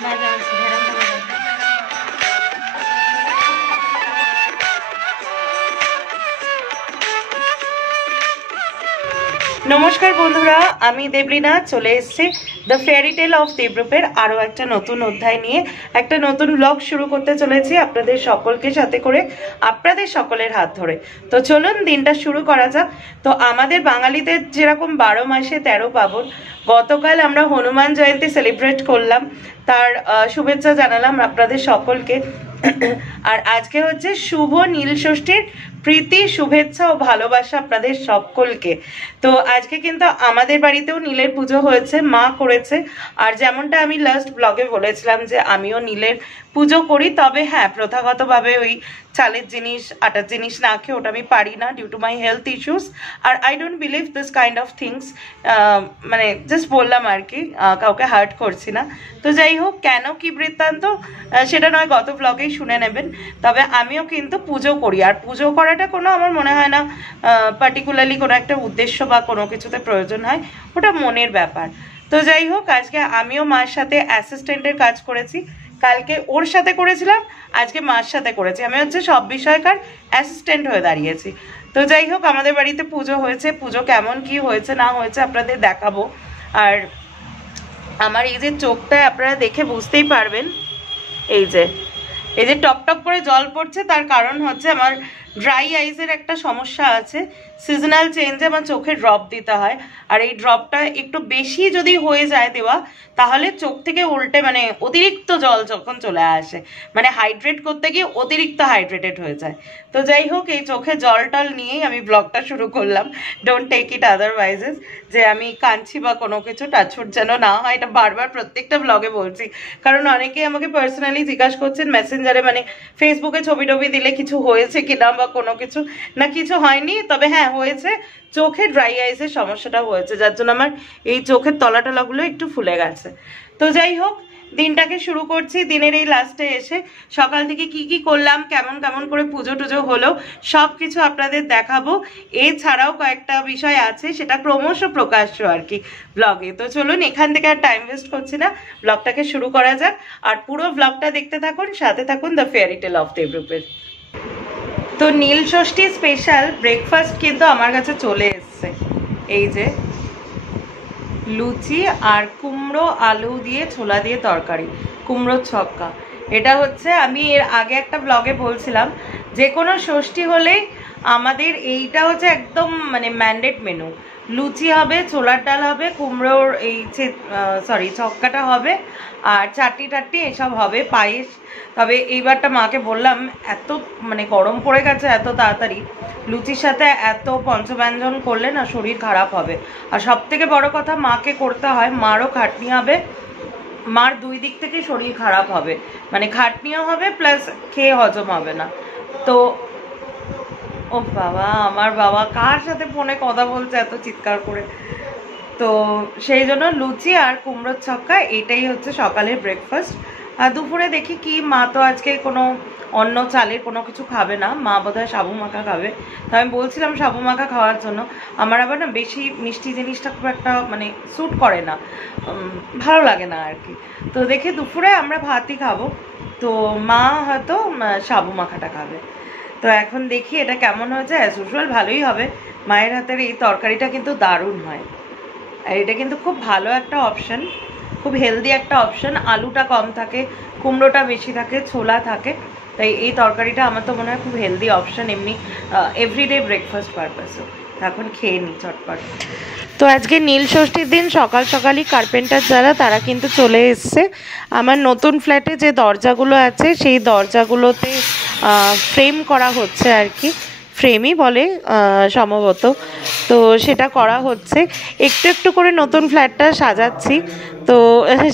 নমস্কার বন্ধুরা, আমি দেবলীনা চলে এসেছি দ্য ফেয়ারি টেল অফ দেবরূপের আরও একটা নতুন অধ্যায় নিয়ে একটা নতুন ব্লগ শুরু করতে চলেছি আপনাদের সকলকে সাথে করে, আপনাদের সকলের হাত ধরে। তো চলুন দিনটা শুরু করা যাক। তো আমাদের বাঙালিদের যেরকম 12 মাসে 13 পার্বণ, গতকাল আমরা হনুমান জয়ন্তী সেলিব্রেট করলাম, তার শুভেচ্ছা জানালাম আপনাদের সকলকে। আর আজকে হচ্ছে শুভ নীল ষষ্ঠীর প্রীতি, শুভেচ্ছা ও ভালোবাসা আপনাদের সকলকে। তো আজকে কিন্তু আমাদের বাড়িতেও নীলের পুজো হয়েছে, মা করেছে। আর যেমনটা আমি লাস্ট ব্লগে বলেছিলাম যে আমিও নীলের পুজো করি, তবে হ্যাঁ প্রথাগতভাবে ওই চালের জিনিস আটার জিনিস না খেয়ে, ওটা আমি পারি না due to my health issues. আর I don't believe this kind of things, মানে জাস্ট বললাম আর কি, কাউকে হার্ট করছি না। তো যাই হোক, কেন কি বৃত্তান্ত সেটা নয় গত ব্লগেই শুনে নেবেন। তবে আমিও কিন্তু পুজো করি, আর পুজো করাটা কোনো আমার মনে হয় না পার্টিকুলারলি কোনো একটা উদ্দেশ্য বা কোনো কিছুতে প্রয়োজন হয়, ওটা মনের ব্যাপার। তো যাই হোক, আজকে আমিও মার সাথে অ্যাসিস্ট্যান্টের কাজ করেছি, কালকে ওর সাথে করেছিলাম, আজকে মার সাথে করেছি। আমি হচ্ছে সব বিষয়কার অ্যাসিস্ট্যান্ট হয়ে দাঁড়িয়েছি। তো যাই হোক, আমাদের বাড়িতে পুজো হয়েছে, পুজো কেমন কি হয়েছে না হয়েছে আপনাদের দেখাবো। আর আমার এই যে চোখটা আপনারা দেখে বুঝতেই পারবেন, এই যে টপ টপ করে জল পড়ছে, তার কারণ হচ্ছে আমার ড্রাই আইসের একটা সমস্যা আছে। সিজনাল চেঞ্জে আমার চোখে ড্রপ দিতে হয়, আর এই ড্রপটা একটু বেশি যদি হয়ে যায় দেওয়া, তাহলে চোখ থেকে উল্টে মানে অতিরিক্ত জল যখন চলে আসে, মানে হাইড্রেট করতে গিয়ে অতিরিক্ত হাইড্রেটেড হয়ে যায়। তো যাই হোক, এই চোখে জল টল নিয়েই আমি ব্লগটা শুরু করলাম। ডোন্ট টেক ইট আদারওয়াইজেস যে আমি কাঁদছি বা কোনো কিছু, টাচুট যেন না হয়, এটা বারবার প্রত্যেকটা ব্লগে বলছি। কারণ অনেকেই আমাকে পার্সোনালি জিজ্ঞাসা করছেন মেসেঞ্জারে, মানে ফেসবুকে ছবি টবি দিলে কিছু হয়েছে কিনা বা কোনো কিছু না, কিছু হয়নি। তবে হ্যাঁ হয়েছে, চোখে ড্রাই আইসের সমস্যাটা হয়েছে, যার জন্য আমার এই চোখের তলাটলাগুলো একটু ফুলে গেছে। তো যাই হোক, দিনটাকে শুরু করছি। দিনের এই লাস্টে এসে সকাল থেকে কি কি করলাম, কেমন কেমন করে পুজো টুজো হলো, সব কিছু আপনাদের দেখাবো। এছাড়াও কয়েকটা বিষয় আছে, সেটা ক্রমশ প্রকাশ্য আর কি ব্লগে। তো চলুন, এখান থেকে আর টাইম ওয়েস্ট করছি না, ব্লগটাকে শুরু করা যাক। আর পুরো ব্লগটা দেখতে থাকুন, সাথে থাকুন দ্য ফেয়ারি টেল অফ দেবরূপের। তো নীল ষষ্ঠী স্পেশাল ব্রেকফাস্ট কিন্তু আমার কাছে চলে এসছে। এই যে লুচি আর কুমড়ো আলু দিয়ে ছোলা দিয়ে তরকারি, কুমড়োর ছক্কা। এটা হচ্ছে, আমি এর আগে একটা ব্লগে বলছিলাম, যে কোনো ষষ্ঠী হলেই আমাদের এইটা হচ্ছে একদম মানে ম্যান্ডেট মেনু। লুচি হবে, ছোলার ডাল হবে, কুমড়োর এই ছক্কাটা হবে, আর চাটনি টাটনি এসব হবে, পায়েস। তবে এইবারটা মাকে বললাম, এত মানে গরম পড়ে গেছে এত তাড়াতাড়ি, লুচির সাথে এত পঞ্চব্যঞ্জন করলে না শরীর খারাপ হবে। আর সব থেকে বড় কথা, মাকে করতে হয়, মারও খাটনি হবে, মার দুই দিক থেকে শরীর খারাপ হবে, মানে খাটনিও হবে প্লাস খেয়ে হজম হবে না। তো ও বাবা, আমার বাবা কার সাথে ফোনে কথা বলছে এত চিৎকার করে। তো সেই জন্য লুচি আর কুমড়োর ছক্কা, এটাই হচ্ছে সকালের ব্রেকফাস্ট। আর দুপুরে দেখি কি, মা তো আজকে কোনো অন্য চালের কোনো কিছু খাবে না, মা বোধহয় সাবু মাখা খাবে। তো আমি বলছিলাম সাবু মাখা খাওয়ার জন্য, আমার আবার না বেশি মিষ্টি জিনিসটা খুব একটা মানে স্যুট করে না, ভালো লাগে না আর কি। তো দেখি দুপুরে আমরা ভাতই খাবো, তো মা হয়তো সাবু মাখাটা খাবে। তো এখন দেখি এটা কেমন হয়েছে। অ্যাজ ইউজুয়াল ভালোই হবে, মায়ের হাতের এই তরকারিটা কিন্তু দারুণ হয়। আর এটা কিন্তু খুব ভালো একটা অপশান, খুব হেলদি একটা অপশান। আলুটা কম থাকে, কুমড়োটা বেশি থাকে, ছোলা থাকে, তাই এই তরকারিটা আমার তো মনে হয় খুব হেলদি অপশান এমনি এভরিডে ব্রেকফাস্ট পারপাসে। এখন খেয়ে নিই চটপট। তো আজকে নীল ষষ্ঠীর দিন সকাল সকালই কার্পেন্টার যারা, তারা কিন্তু চলে এসছে। আমার নতুন ফ্ল্যাটে যে দরজাগুলো আছে, সেই দরজাগুলোতে ফ্রেম করা হচ্ছে আর কি, ফ্রেমই বলে সম্ভবত। তো সেটা করা হচ্ছে, একটু একটু করে নতুন ফ্ল্যাটটা সাজাচ্ছি। তো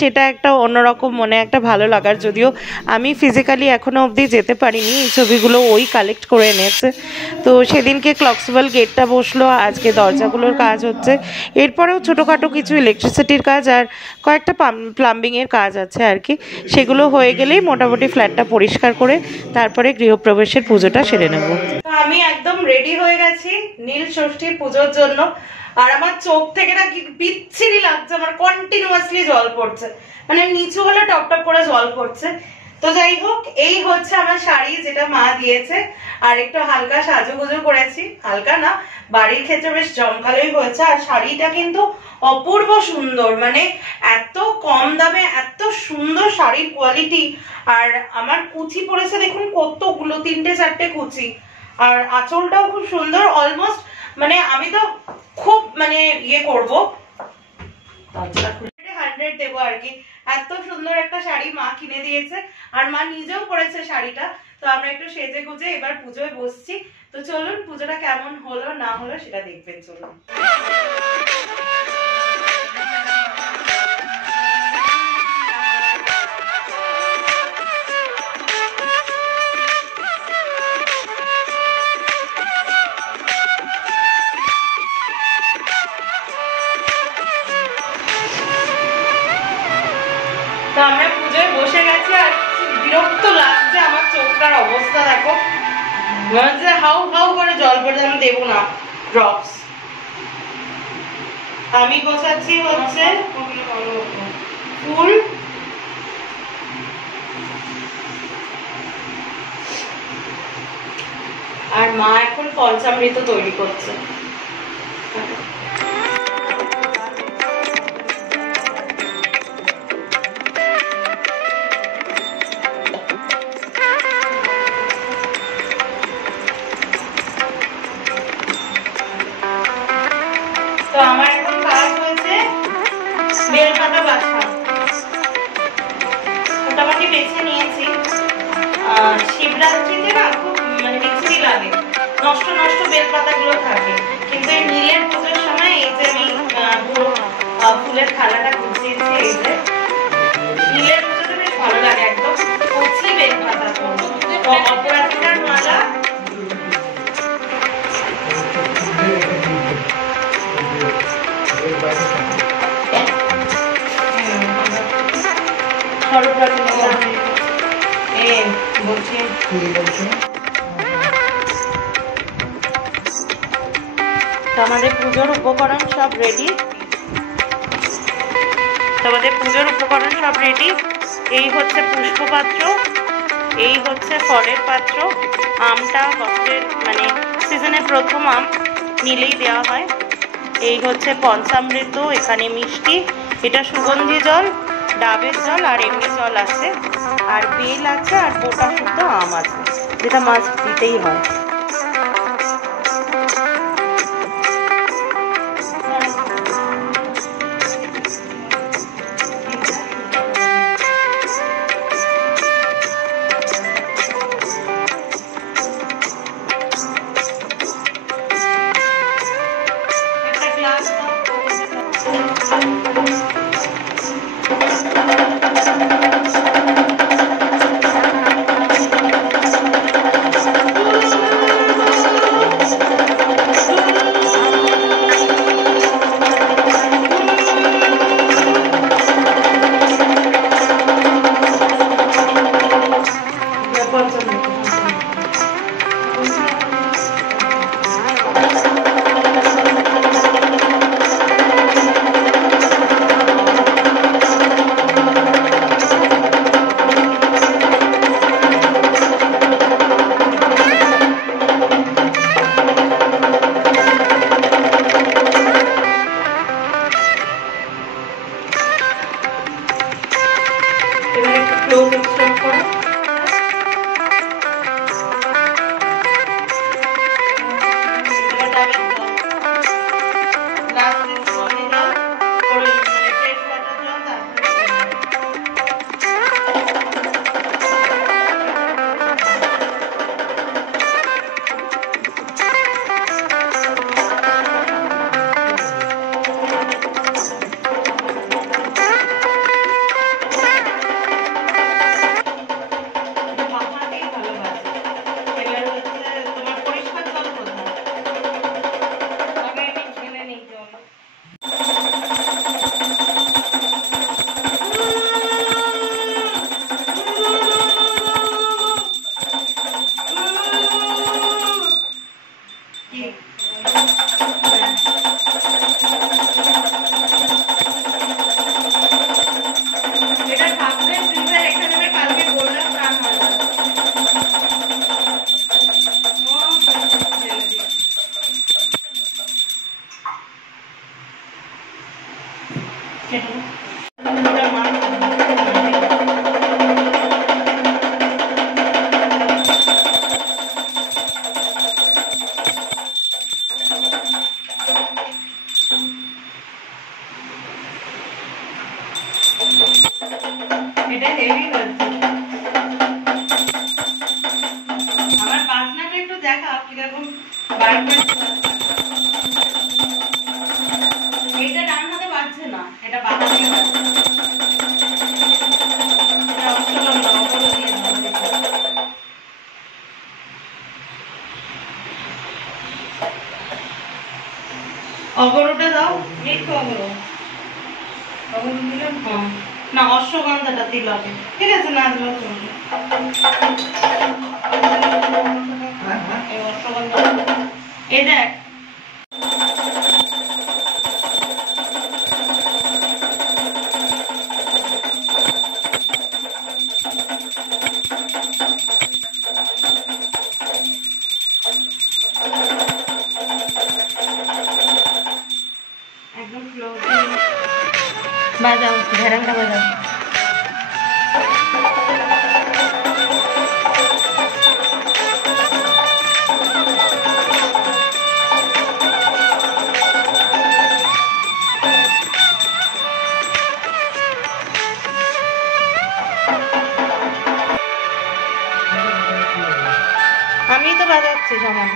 সেটা একটা অন্যরকম মনে একটা ভালো লাগার, যদিও আমি ফিজিক্যালি এখনও অবধি যেতে পারিনি, এই ছবিগুলো ওই কালেক্ট করে এনেছে। তো সেদিনকে ক্লক্সওয়েল গেটটা বসলো, আজকে দরজাগুলোর কাজ হচ্ছে, এরপরেও ছোটোখাটো কিছু ইলেকট্রিসিটির কাজ আর কয়েকটা প্লাম্বিংয়ের কাজ আছে আর কি। সেগুলো হয়ে গেলেই মোটামুটি ফ্ল্যাটটা পরিষ্কার করে তারপরে গৃহপ্রবেশের পুজোটা সেরে নেব। আমি একদম রেডি হয়ে গেছি নীল ষষ্ঠীর পুজোর জন্য। আর আমার চোখ থেকে না কি বিচ্ছিরি লাগছে, আমার কন্টিনিউয়াসলি জল পড়ছে, মানে নিচু হলে টপ টপ করে জল পড়ছে। তো যাই হোক, এই হচ্ছে আমার শাড়ি যেটা মা দিয়েছে। আর একটু হালকা সাজুগুজু করেছি, হালকা না, বাড়ির ক্ষেত্রে বেশ জমকালোই হয়েছে। আর শাড়িটা কিন্তু অপূর্ব সুন্দর, মানে এত কম দামে এত সুন্দর শাড়ির কোয়ালিটি। আর আমার কুচি পড়েছে দেখুন কতগুলো, 3-4টে কুচি। আর আঁচলটাও খুব সুন্দর, অলমোস্ট মানে আমি তো খুব মানে ইয়ে করবো, 100 দেবো আর কি। এত সুন্দর একটা শাড়ি মা কিনে দিয়েছে, আর মা নিজেও পরেছে শাড়িটা। তো আমরা একটু সেজে গুজে এবার পুজোয় বসছি। তো চলুন পুজোটা কেমন হলো না হলো সেটা দেখবেন, চলুন। তো আমরা পুজোয় বসে গেছি, আর বিরক্ত লাগছে, আমার চোখটার অবস্থা দেখো, মনে হচ্ছে হাউ হাউ করে জল পড়ে, আমি দেবো না ড্রপস। আমি গোছাচ্ছি হচ্ছে ফুল, আর মা এখন পঞ্চামৃত তৈরি করছে। তো আমার এখন কাজ হয়েছে বেলপাতা বাছা, মোটামুটি বেছে নিয়েছি। শিবরাত্রিতে না খুব মানে বিচ্ছিরি লাগে, নষ্ট নষ্ট বেলপাতা গুলো থাকে, কিন্তু এই নীলের পুজোর সময় এই যে আমি পুরো ফুলের থালাটা গুছিয়েছি, এই যে নীলের পুজোতে বেশ ভালো লাগে, একদম কচি বেলপাতা, অপরাজিতার মালা, আমাদের পুজোর উপকরণ সব রেডি। তোমাদের পুজোর উপকরণ সব রেডি। এই হচ্ছে পুষ্পপাত্র, এই হচ্ছে ফলের পাত্র, আমটা বছরের মানে সিজনের প্রথম আম নিলেই দেওয়া হয়। এই হচ্ছে পঞ্চামৃত, এখানে মিষ্টি, এটা সুগন্ধি জল, ডাবের জল, আর এমনি জল আছে, আর বেল আছে, আর গোটা শুদ্ধ আম আছে, যেটা মাছ দিতেই হয়। এটা হেভি হচ্ছে। আমার বাজনাটা একটু দেখা কিরকম বাইরে। এটা ডান হাতে বাজছে না, এটা বাঁ হাতে বাজছে। এটা অষ্টগন্ধা, অপর দিয়ে দাও। অগরটা দাও, একটু অগর অগর দিলাম। হ্যাঁ না, অশ্বগন্ধাটা দিল আগে, ঠিক আছে, না দিলেও চলবে। এই অশ্বগন্ধা এই দেখ। একদম ক্লোজ বাজাও, ঘেরাংটা বাজাও। আমি তো বাজাচ্ছি সমান।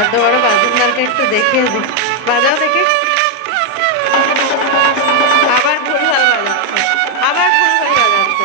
এত বড় বাজনদারকে একটু দেখিয়ে দিই, বাজাও দেখে। আবার ভুলভাল বাজাচ্ছে, আবার ভুলভাল বাজাচ্ছে।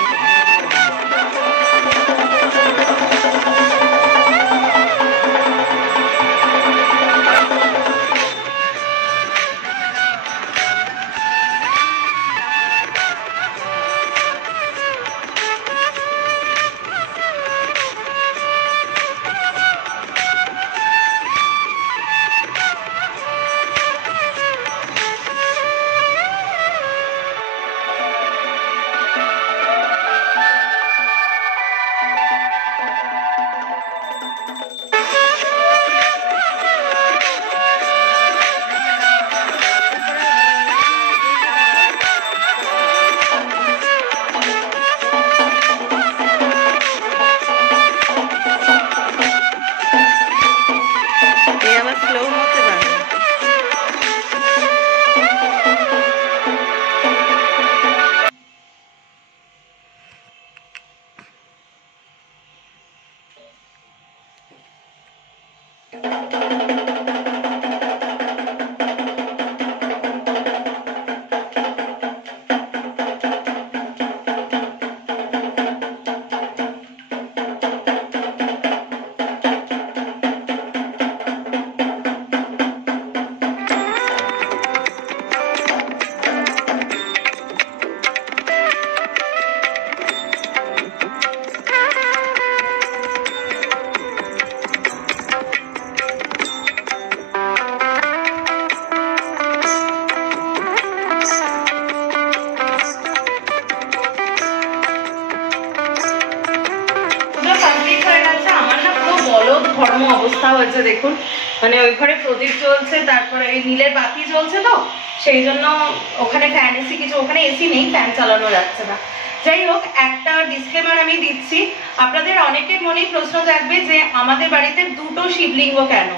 ধর্ম অবস্থা হয়েছে দেখুন, মানে ওই ঘরে প্রদীপ জ্বলছে, তারপরে এই নীলের বাতি জ্বলছে, তো সেই জন্য ওখানে ফ্যান এসি কিছু, ওখানে এসি নেই, ফ্যান চালানো যাচ্ছে না। যাই হোক, একটা ডিসক্লেমার আমি দিচ্ছি, আপনাদের অনেকের মনেই প্রশ্ন থাকবে যে আমাদের বাড়িতে দুটো শিবলিঙ্গ কেন।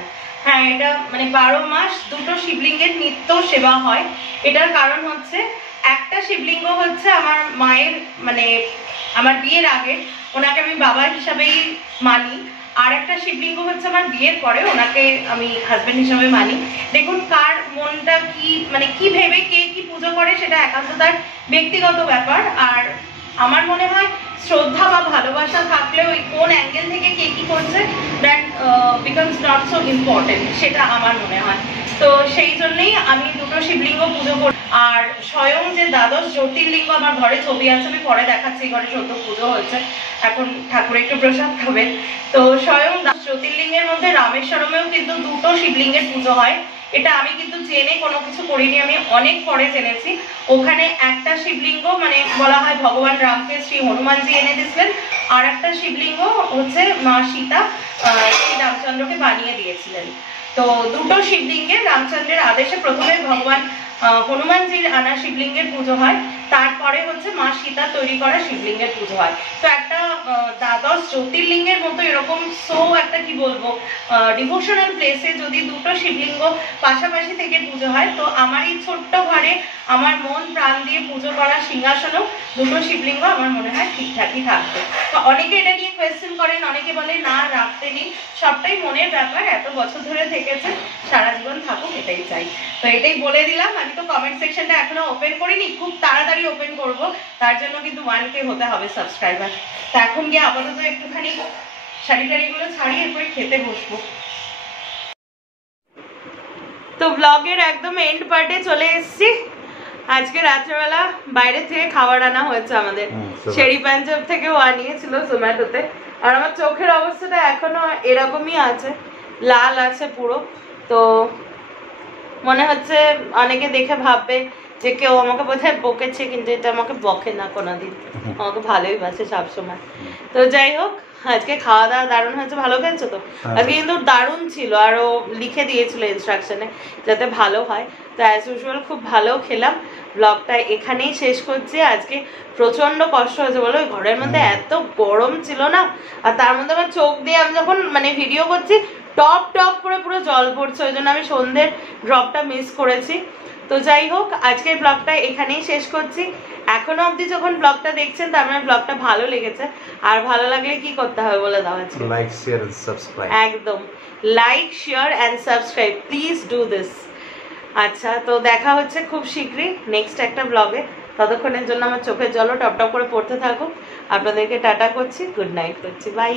হ্যাঁ, এটা মানে 12 মাস দুটো শিবলিঙ্গের নিত্য সেবা হয়। এটার কারণ হচ্ছে, একটা শিবলিঙ্গ হচ্ছে আমার মায়ের, মানে আমার বিয়ের আগে ওনাকে আমি বাবা হিসাবেই মানি, আর একটা শিবলিঙ্গ হচ্ছে আমার বিয়ের পরে, ওনাকে আমি হাজবেন্ড হিসাবে মানি। দেখুন কার মনটা কি, মানে কি ভেবে কে কি পুজো করে সেটা একান্ত তার ব্যক্তিগত ব্যাপার। আর আমার মনে হয় শ্রদ্ধা বা ভালোবাসা থাকলে ওই কোন অ্যাঙ্গেল থেকে কে কি করছে that becomes not so important, সেটা আমার মনে হয়। তো সেই জন্যই আমি দুটো শিবলিঙ্গ পুজো করি। আর স্বয়ং যে দ্বাদশ জ্যোতির্লিঙ্গ, আমার ঘরে ছবি আছে, আমি পরে দেখাচ্ছি, ঘরে সদ্য পুজো হয়েছে, এখন ঠাকুর একটু প্রসাদ খাবেন। তো স্বয়ং জ্যোতির্লিঙ্গের মধ্যে রামেশ্বরমেও কিন্তু দুটো শিবলিঙ্গের পুজো হয়। এটা আমি কিন্তু জেনে কোনো কিছু করিনি, আমি অনেক পরে জেনেছি। ওখানে একটা শিবলিঙ্গ মানে বলা হয় ভগবান রামকে শ্রী হনুমানজি এনে দিয়েছিলেন, আর একটা শিবলিঙ্গ হচ্ছে মা সীতা শ্রী রামচন্দ্রকে বানিয়ে দিয়েছিলেন। তো দুটো শিবলিঙ্গের রামচন্দ্রের আদেশে প্রথমে ভগবান হনুমানজির আনা শিবলিঙ্গের পুজো হয়, তারপরে হচ্ছে মা সীতা তৈরি করা শিবলিঙ্গের পুজো হয়। তো একটা দ্বাদশ জ্যোতির্লিঙ্গের মতো এরকম একটা কি বলবো ডিভোশনাল প্লেসে যদি দুটো শিবলিঙ্গ পাশাপাশি থেকে পুজো হয়, তো আমার এই ছোট্ট ঘরে আমার মন প্রাণ দিয়ে পুজো করা সিংহাসনেও দুটো শিবলিঙ্গ আমার মনে হয় ঠিকঠাকই থাকবে। তো অনেকে এটা নিয়ে কোয়েশ্চেন করেন, অনেকে বলে না রাখতে নেই, সবটাই মনের ব্যাপার, এত বছর ধরে থেকেছে, সারা জীবন থাকুক, এটাই চাই। তো এটাই বলে দিলাম। আমি তো কমেন্ট সেকশনটা এখনো ওপেন করিনি, খুব তাড়াতাড়ি ওপেন করব, তার জন্য কিন্তু 1K হতে হবে সাবস্ক্রাইবার। তো এখন গিয়ে আপাতত একটুখানি শাড়ি টাড়িগুলো ছাড়িয়ে এরপরে খেতে বসবো। তো ব্লগের একদম এন্ড পার্টে চলে এসেছি। আজকে রাত্রেবেলা বাইরে থেকে খাবার আনা হয়েছে আমাদের, শেরি পাঞ্জাব থেকেও আনিয়েছিল জোম্যাটোতে। আর আমার চোখের অবস্থাটা এখনো এরকমই আছে, লাল আছে পুরো। তো মনে হচ্ছে অনেকে দেখে ভাববে যে কেউ আমাকে বোধহয় বকেছে, কিন্তু এটা আমাকে বকে না কোনোদিন, আমাকে ভালোই বাসে সবসময়। তো যাই হোক, আজকে খাওয়া দাওয়া দারুণ হয়েছে। ভালো খেয়েছো তো? আজকে কিন্তু দারুণ ছিল, আর ও লিখে দিয়েছিল ইনস্ট্রাকশনে যাতে ভালো হয়। তো অ্যাজ ইউজুয়াল খুব ভালো খেলাম। ব্লগটা এখানেই শেষ করছি। আজকে প্রচন্ড কষ্ট হয়েছে বলো, ওই ঘরের মধ্যে এত গরম ছিল না, আর তার মধ্যে আমার চোখ দিয়ে আমি যখন মানে ভিডিও করছি টপ টপ করে পুরো জল পড়ছে, ওই জন্য আমি সন্ধ্যের ড্রপটা মিস করেছি। তো যাই হোক, আজকের ব্লগটা এখানেই শেষ করছি। এখনো অবধি যখন ব্লগটা দেখছেন তার মানে ব্লগটা ভালো লেগেছে। আর ভালো লাগলে কি করতে হবে বলে দাও আজকে? Like, share and subscribe. একদম, like, share and subscribe, please do this. আচ্ছা, তো দেখা হচ্ছে খুব শীঘ্রই নেক্সট একটা ব্লগে। ততক্ষণের জন্য আমার চোখের জলও টপ টপ করে পড়তে থাকুক। আপনাদেরকে টাটা করছি, গুড নাইট করছি, বাই।